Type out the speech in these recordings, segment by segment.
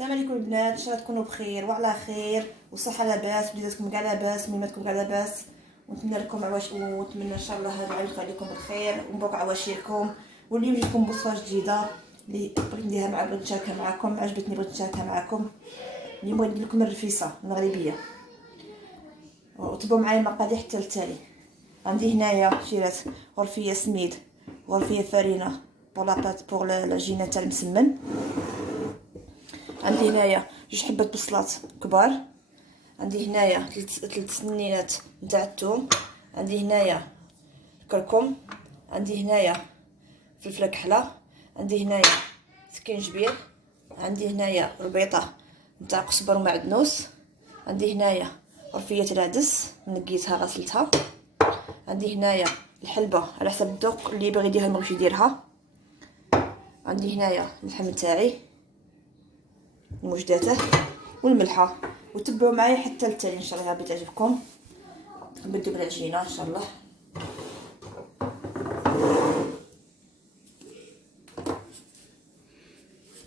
السلام عليكم البنات، ان شاء الله تكونوا بخير وعلى خير وصحه لاباس وليداتكم كاع لاباس وميماتكم كاع لاباس. ونتمنى لكم ونتمنى ان شاء الله هذا العام يخليكم عليكم بالخير ومبروك عواشركم. واليوم جيتكم بوصفه جديده اللي بغيت نديرها بغيت نشاركها معكم، عجبتني بغيت نشاركها معكم. اليوم بغيت ندير لكم الرفيسه المغربيه، وتبعوا معايا المقادير حتى للتالي. عندي هنايا شيرات غرفيه سميد، غرفيه فرينه بور العجينه تاع المسمن. عندي هنايا جوج حبات بصلات كبار، عندي هنايا ثلاث سنينات نتاع الثوم، عندي هنايا الكركم، عندي هنايا فلفله كحله، عندي هنايا سكينجبير، عندي هنايا ربيطه نتاع قزبر ومعدنوس، عندي هنايا غرفيه العدس نقيتها غسلتها، عندي هنايا الحلبه على حسب الذوق اللي باغي يديرها ما بغيش يديرها، عندي هنايا اللحم تاعي وجداته والملحه. وتبعوا معايا حتى التالي ان شاء الله ربي تعجبكم. نبداو بالعجينه ان شاء الله.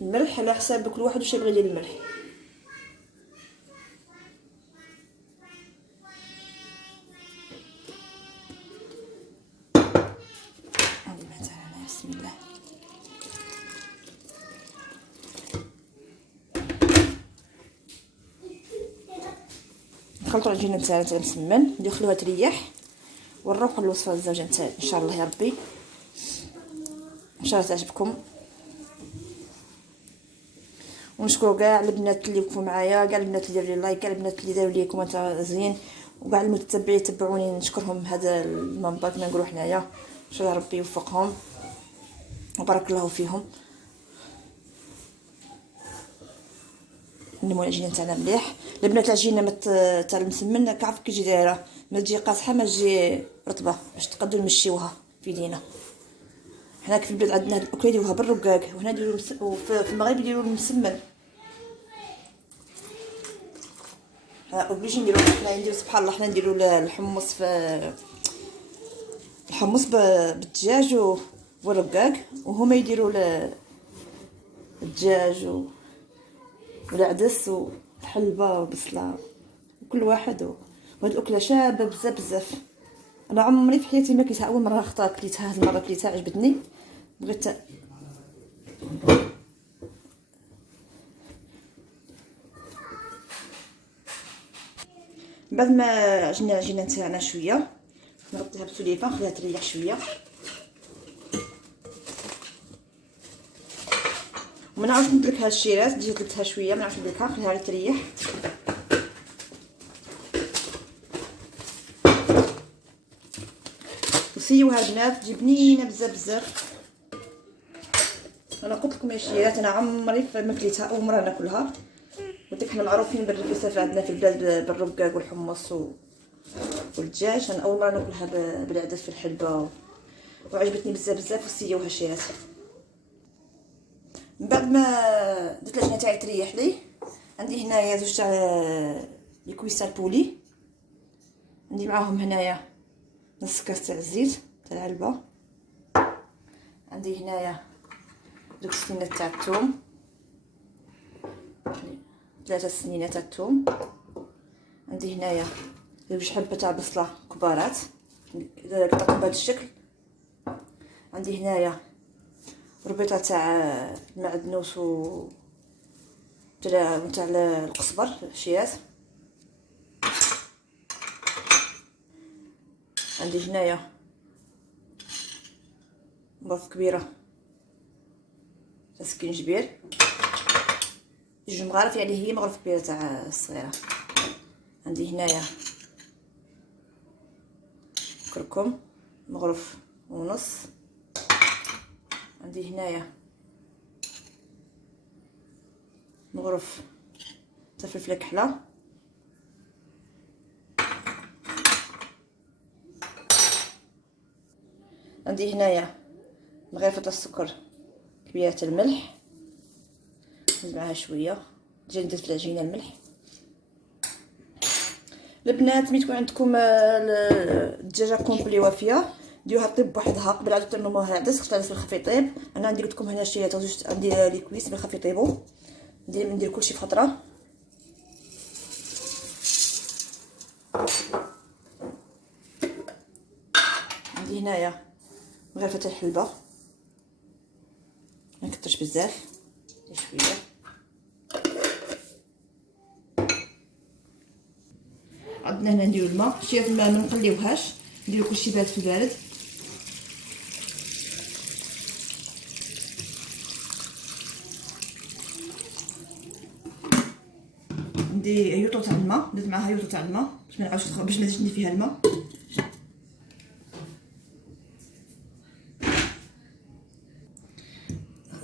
الملح على حساب كل واحد واش يبغي يدير الملح. بسم الله. نخلطوا العجينه تاعنا تاع المسمن ندخلوها تريح ونروحوا للوصفه الزوجه تاعي ان شاء الله يا ربي، ان شاء الله تعجبكم. ونشكر كاع البنات اللي وقفوا معايا، كاع البنات اللي داروا لي لايك، كاع البنات اللي داروا لي كومنت زين، وكاع المتتبعين تبعوني نشكرهم. هذا المنبر كما نقولوا حنايا ان شاء الله ربي يوفقهم وبارك الله فيهم. نلموا العجينه تاعنا مليح. البنات العجينه تاع المسمن كعرف كي تجي دايره، ما تجي قاصحه ما تجي رطبه باش تقدروا نمشيوها في يدينا. حنا في البلاد عندنا هاد الاكله يديروها بالرقاق، وهنا يديروا في المغرب يديروا المسمن. اوبليجي نديرو حنا نديرو سبحان الله، حنا نديرو الحمص الحمص بالدجاج والرقاق، وهما يديروا الدجاج والعدس والحلبه وبصله وكل واحد. وهاد الاكله شابه بزاف بزاف. انا عمري في حياتي ما كليتها، اول مره اختار كليتها، هاد المره كليتها عجبتني بغيت. بعد ما عجنا العجينه تاعنا شويه نغطيها بسوليفه نخليها تريح شويه، وما نعاودش ندركها الشيرات تجي درتها شويه ما نعاودش ندركها نخليها تريح. وسيوها البنات تجي بنينه بزاف بزاف. انا قلت لكم يا شيرات انا عمري ما كليتها، اول مره ناكلها. قلت لك حنا معروفين بالرفيسه عندنا في البلاد بالرقاق والحمص والدجاج. انا اول مره ناكلها بالعدس في الحلبه وعجبتني بزاف بزاف. وسيوها الشيرات. من بعد ما درت العجينه تاعي تريح لي، عندي هنايا زوج تاع لي كويسال بولي، عندي معاهم هنايا نص كاس تاع الزيت تاع العلبه، عندي هنايا دوك السنينات تاع الثوم، 3 سنينات تاع الثوم، عندي هنايا جوج حبه تاع بصله كبارات قطعتهم بهذا الشكل، عندي هنايا ربيطه تاع المعدنوس تاع القزبر شيات، عندي هنايا مغرفه كبيره تاع سكينجبير، جوج مغارف يعني هي مغرفه كبيره تاع الصغيره، عندي هنايا كركم مغرف ونص، عندي هنايا مغرف تاع فلفله كحله، عندي هنايا مغرفه تاع السكر كبيره تاع الملح، نزيد معاها شويه جندت في العجينه الملح. البنات ملي تكون عندكم الدجاجه كومبلي وافيه ديروها طيب بوحدها قبل عاد ترموها عدس، خصها في الخفيطيب. انا عندي قلت لكم هنا شي عندي لي كويس بالخفيطيبو ندير كلشي بخطره. عندي هنايا مغرفه الحلبه، ما نكثرش بزاف، شويه. عندنا هنا نديرو الماء، شي الماء ما نقليوهاش، نديرو كلشي بارد في البارد. ندي يوطو تاع الماء، درت معاها يوطو تاع الماء باش ما نعاودش باش ما نزيدش ندير فيها الماء.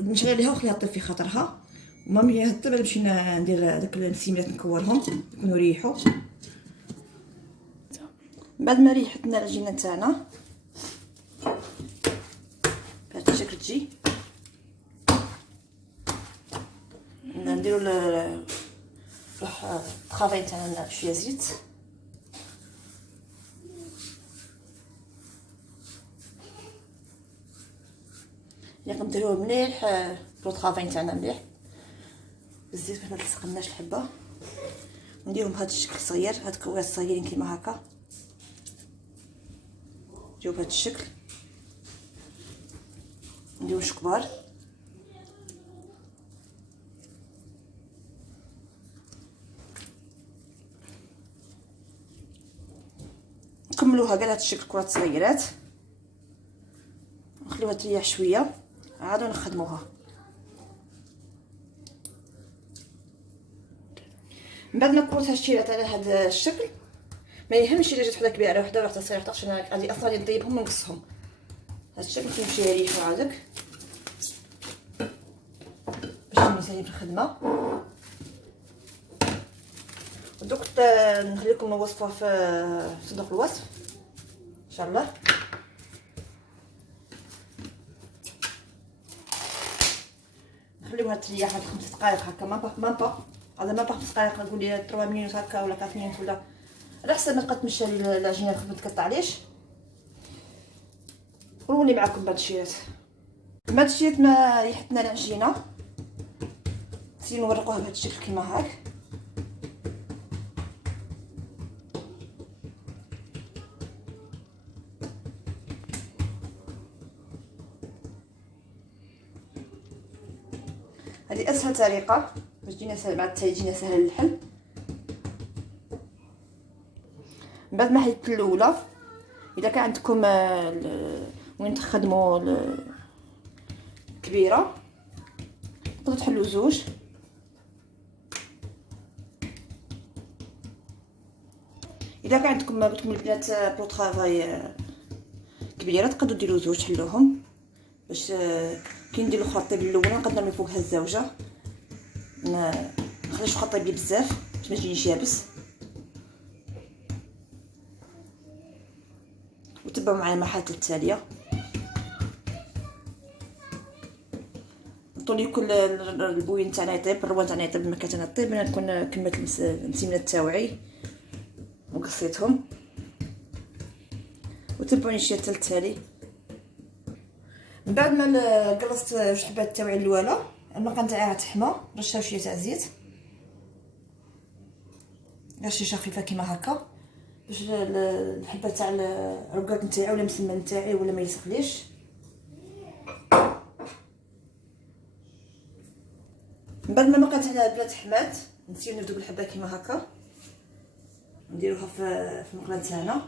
نشغليها ونخليها طيب في خاطرها، وما ملي طيب نمشي ندير داك السيميات نكورهم يكونوا ريحوا. بعد ما ريحتنا العجينه تاعنا بهذا الشكل تجي، نديرو الطرافاي تاعنا بشويه زيت. يعني نديروه مليح لو طرافاي تاعنا مليح بالزيت باش ما تلصقناش الحبه. نديرهم بهذا الشكل صغير، هاد الكوات صغيرين كيما هكا يجيو بهذا الشكل. نديرو شو كبار، نكملوها كاع هاد الشكل كرات صغيرات، نخليوها تريح شويه عاد نخدموها. من بعد ما كورت هاد الشيرات على هذا الشكل، ما يهمش الا جات وحده كبيره وحده وحده صغيره، حتى انا غادي اصلا نطيبهم ونقصهم. هاد الشكل كيمشي ريحو عادك باش نسالي في الخدمه. ودوك نخلي لكم الوصفه في صندوق الوصف ان شاء الله. نخليوها تريح هاد 5 دقائق هكا، ما هذا ما 5 دقائق، نقول لي 3 مينوت هكا ولا 4 مينوت، ولا على حسب ما تبقى تمشى العجينه ما تقطعليش. ونولي معكم بعد الشيرات. بعد الشيرات ما ريحتنا العجينه، نسيو نورقوها بهذا الشكل كيما هاك. هذه اسهل طريقه باش تجينا سهل، بعد تجينا سهل الحل. من بعد ما حيدت الاولى، اذا كان عندكم وين تخدموا كبيره تقدروا تحلوا زوج. اذا كان عندكم قلتلكم البنات بلو طرافاي كبيره تقدروا ديروا زوج تحلوهم، باش كي ندير الاخرى طيب الاولى نقدر من فوقها الزوجه، ما نخليش فوقها طيب بزاف باش ما تجينيش يابس. وتبعوا معايا المرحله التاليه. نطولي كل البوين تاعنا يطيب، الروان تاعنا يطيب، الماكله تاعنا طيب، انا نكون كملت المسيمنات تاوعي وقصيتهم. وتبعوني الشيء التالي. من بعد ما قلصت جوج حبات تاوعي الاولى، الماكله تاعها تحمى، رشها شويه تاع زيت، رشه خفيفه كيما هكا باش الحبه تاع الرقاق نتاعي ولا المسمن نتاعي ولا ما يلصقليش. من بعد ما الماكله تاعنا بلات حمات، نسيو نبدو بالحبه كيما هكا، نديروها في المقله تاعنا.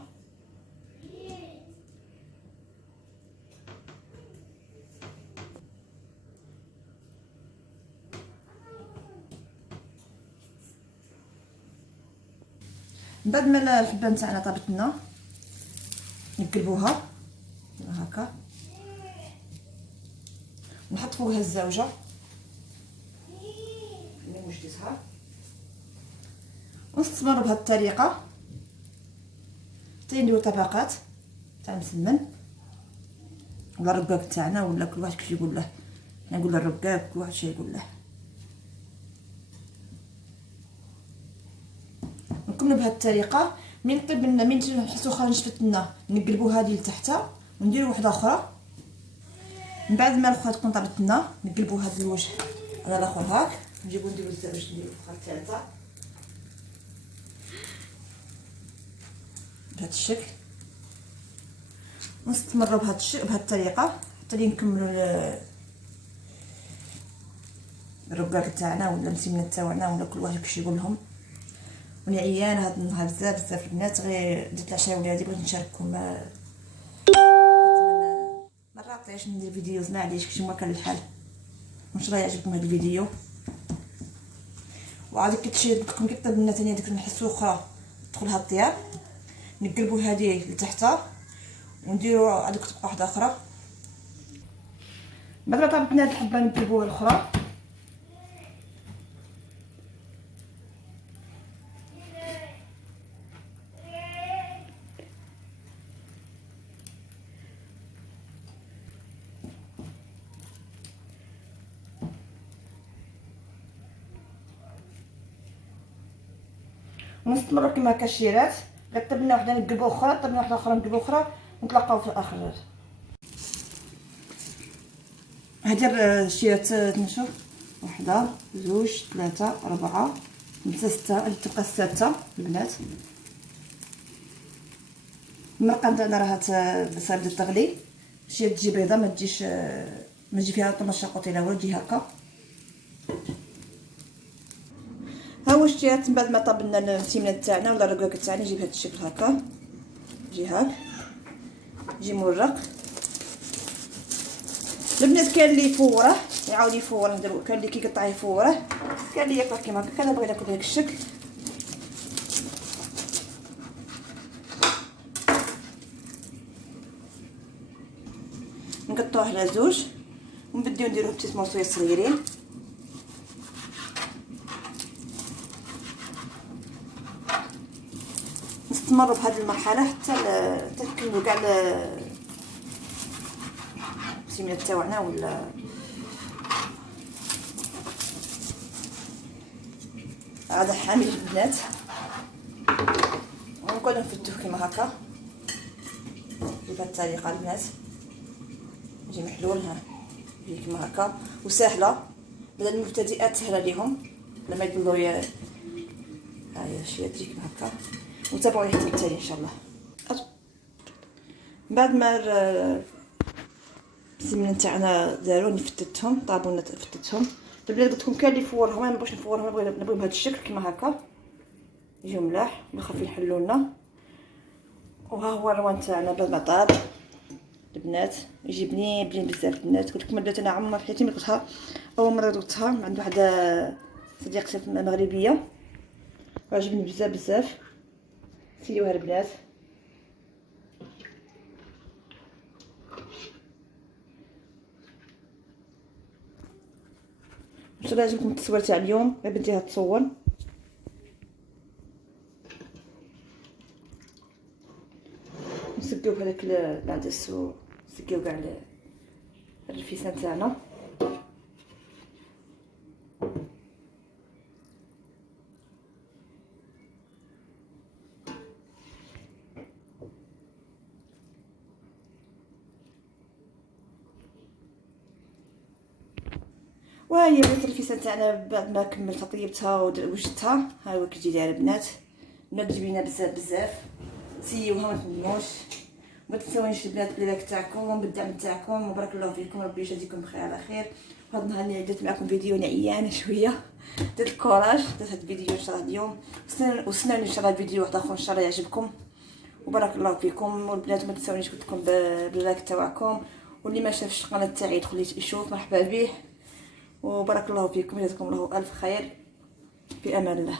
من بعد ما الحبه نتاعنا طابت لنا، نقلبوها هكا ونحط فوقها الزوجه اللي وجدتها، ونستمر بهذه الطريقه حتى نديرو طبقات تاع المسمن ولا الرقاق تاعنا، ولا كل واحد كيفاش يقول له، حنا نقول له الرقاق، كل واحد شي يقول له. نكملوا بهذه الطريقه. من طيب لنا من نحسوا خرج نشفت لنا، نقلبوا هذه لتحت ونديروا واحده اخرى. من بعد ما الاخرى تكون طابت لنا، نقلبوا هذا الوجه على الاخر هاك نجيبو نديرو الزبده باش نديرو الفخار الثالثه بهذا الشكل. نستمروا بهذا الطريقه حتى اللي نكملوا الرقاق تاعنا ولا المسمنات تاعنا ولا كل واحد كيفاش يقول لهم. وانا عيانه هذا النهار بزاف البنات، غير درت العشاء ولادي بغيت نشارككم. ما عرفتش ندير فيديوز معليش كيفاش ما كان الحال. ان شاء الله يعجبكم هذا الفيديو. وعاد كتشي لكم كيف البنات ثاني ديك نحسو اخرى تدخلها الطياب، نقلبوا هذه لتحت ونديروا عاد تبقى واحده اخرى. بعد ما طابت هاد الحبه نقلبوها الاخرى. ونستمروا كما هكا الشيرات، غير طبنا وحده نقلبوا اخرى، طبنا واحده اخرى نقلبوا اخرى، ونتلاقاو في الاخر. هادي الشيرات نشوف واحده جوج ثلاثه اربعه خمسه سته، هادي تبقى السادسه البنات. المرقه نتاعنا راه صافي تغلي. شي تجي بيضه ما تجي فيها طماطم قطيله ولا تجي هكا. ها هو الشيرات من بعد ما طبنا المسمنات تاعنا ولا الرقاق تاعنا يجي بهذا الشكل هكا، يجي هاك، يجي مورق. البنات كاين اللي يفوره يعاود يفور، نديرو كاين اللي كيقطع يفوره، كاين اللي ياكل كيما هكا. انا بغيت ناكل بهذا الشكل. نقطعوه على زوج ونبداو نديرو بتيت مورسويات صغيرين. نستمروا بهذه المرحله حتى نكملوا كاع السميات تاعنا ولا هذا حامل البنات. ونقعدو نفتوه كيما هكا بهذه الطريقه البنات. يجي محلول، ها يجي كيما هكا وسهله. بدا المبتدئات سهله ليهم لما يقولوا ها هي شويه تجي كيما هكا. وتابعوني حتى التالي ان شاء الله. بعد ما السمنه تاعنا داروني فتتهم طابونا فتتهم. البنات قلت لكم كاين اللي يفورهم، انا ما بغيتش نفورهم، نبغيهم بهذا الشكل كيما هكا يجيو ملاح بخفي يحلوا لنا. وها هو الروان تاعنا بعد ما طاب البنات يجي بنين بزاف البنات. قلت لكم البنات انا عمري في حياتي ما دوقتها، اول مره دوقتها عند واحده صديقتي مغربيه وعجبني بزاف. سيوها البنات. ان شاء الله يعجبكم التصوير تاع اليوم. غير بديها تصور. نسقيو بهذاك العدس ونسقيو كاع الرفيسان تاعنا. وهي بغيت الرفيسه تاعنا بعد ما كملتها طيبتها ووجدتها. ها هو كيجي ليها البنات. البنات تجيبينا بزاف. سيوها ما تنسوش. ما تنساونيش البنات باللايك تاعكم بالدعم تاعكم. وبارك الله فيكم، ربي يجازيكم بخير على خير. هذا النهار اللي درت معكم فيديو عيانه شويه، درت الكوراج درت هذا الفيديو ان شاء الله اليوم. وسناني ان شاء الله فيديو واحد اخر ان شاء الله يعجبكم. وبارك الله فيكم. والبنات ما تنساونيش قلت لكم باللايك تاعكم. واللي ما شافش القناه تاعي يدخل يشوف، مرحبا به. وبارك الله فيكم، جزاكم الله الف خير. في امان الله.